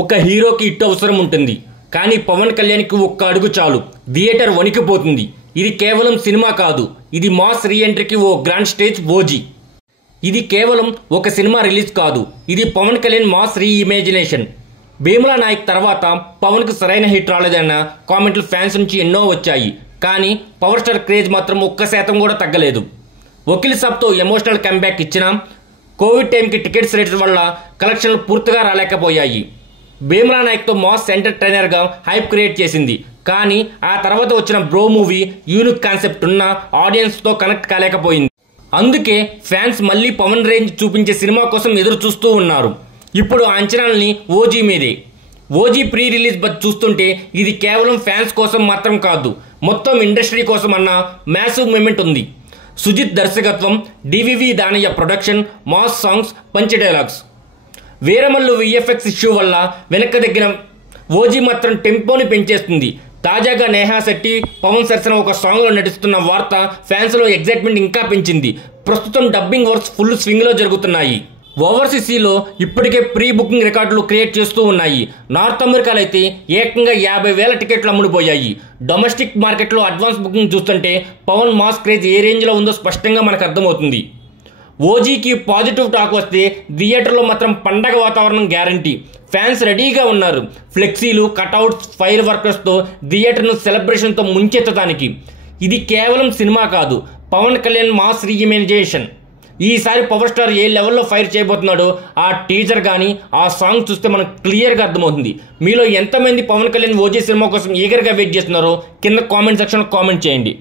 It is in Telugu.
ఒక హీరోకి హిట్ అవసరం ఉంటుంది, కానీ పవన్ కళ్యాణ్కి ఒక్క అడుగు చాలు, థియేటర్ వణికిపోతుంది. ఇది కేవలం సినిమా కాదు, ఇది మాస్ రీఎంట్రీకి ఓ గ్రాండ్ స్టేజ్ ఓజీ. ఇది కేవలం ఒక సినిమా రిలీజ్ కాదు, ఇది పవన్ కళ్యాణ్ మాస్ రీఇమేజినేషన్. భీమ్లా నాయక్ తర్వాత పవన్కు సరైన హిట్ రాలేదన్న కామెంట్లు ఫ్యాన్స్ నుంచి ఎన్నో వచ్చాయి, కానీ పవర్ స్టార్ క్రేజ్ మాత్రం 1% కూడా తగ్గలేదు. వకీల్ సాబ్తో ఎమోషనల్ కంబ్యాక్ ఇచ్చినా కోవిడ్ టైంకి టికెట్స్ రేట్స్ వల్ల కలెక్షన్లు పూర్తిగా రాలేకపోయాయి. భీమ్లా నాయక్తో మాస్ ఎంటర్టైనర్గా హైప్ క్రియేట్ చేసింది, కానీ ఆ తర్వాత వచ్చిన బ్రో మూవీ యూనిక్ కాన్సెప్ట్ ఉన్న ఆడియన్స్తో కనెక్ట్ కాలేకపోయింది. అందుకే ఫ్యాన్స్ మళ్ళీ పవన్ రేంజ్ చూపించే సినిమా కోసం ఎదురు చూస్తూ ఉన్నారు. ఇప్పుడు ఆ అంచనాలని ఓజీ మీదే. ఓజీ ప్రీ రిలీజ్ బజ్ చూస్తుంటే ఇది కేవలం ఫ్యాన్స్ కోసం మాత్రం కాదు, మొత్తం ఇండస్ట్రీ కోసం అన్న మ్యాసివ్ మూమెంట్ ఉంది. సుజిత్ దర్శకత్వం, DVV Danayya production, mass songs, punch dialogues. Veeramallu VFX issue వల్ల వెనక్కి దగ్గర ఓజీ మాత్రం టెంపోని పెంచేస్తుంది. తాజాగా నేహా శెట్టి, పవన్ సరసన ఒక సాంగ్లో నటిస్తున్న వార్త ఫ్యాన్స్లో ఎగ్జైట్మెంట్ ఇంకా పెంచింది. ప్రస్తుతం డబ్బింగ్ వర్క్స్ ఫుల్ స్వింగ్లో జరుగుతున్నాయి. ఓవర్సీస్లో ఇప్పటికే ప్రీ బుకింగ్ రికార్డులు క్రియేట్ చేస్తూ ఉన్నాయి. నార్త్ అమెరికాలో అయితే ఏకంగా 50,000 టికెట్లు అమ్ముడుపోయాయి. డొమెస్టిక్ మార్కెట్లో అడ్వాన్స్ బుకింగ్ చూస్తుంటే పవన్ మాస్ క్రేజ్ ఏ రేంజ్లో ఉందో స్పష్టంగా మనకు అర్థమవుతుంది. ఓజీకి పాజిటివ్ టాక్ వస్తే థియేటర్లో మాత్రం పండగ వాతావరణం గ్యారంటీ. ఫ్యాన్స్ రెడీగా ఉన్నారు. ఫ్లెక్సీలు, కటౌట్స్, ఫైర్ వర్కర్స్తో థియేటర్ను సెలబ్రేషన్తో ముంచెత్తడానికి. ఇది కేవలం సినిమా కాదు, పవన్ కళ్యాణ్ మాస్ రీఇమేజినేషన్. ఈసారి పవర్ స్టార్ ఏ లెవెల్లో ఫైర్ చేయబోతున్నాడో ఆ టీజర్ కానీ ఆ సాంగ్ చూస్తే మనకు క్లియర్గా అర్థమవుతుంది. మీలో ఎంతమంది పవన్ కళ్యాణ్ ఓజీ సినిమా కోసం ఈగర్గా వెయిట్ చేస్తున్నారో కింద కామెంట్ సెక్షన్లో కామెంట్ చేయండి.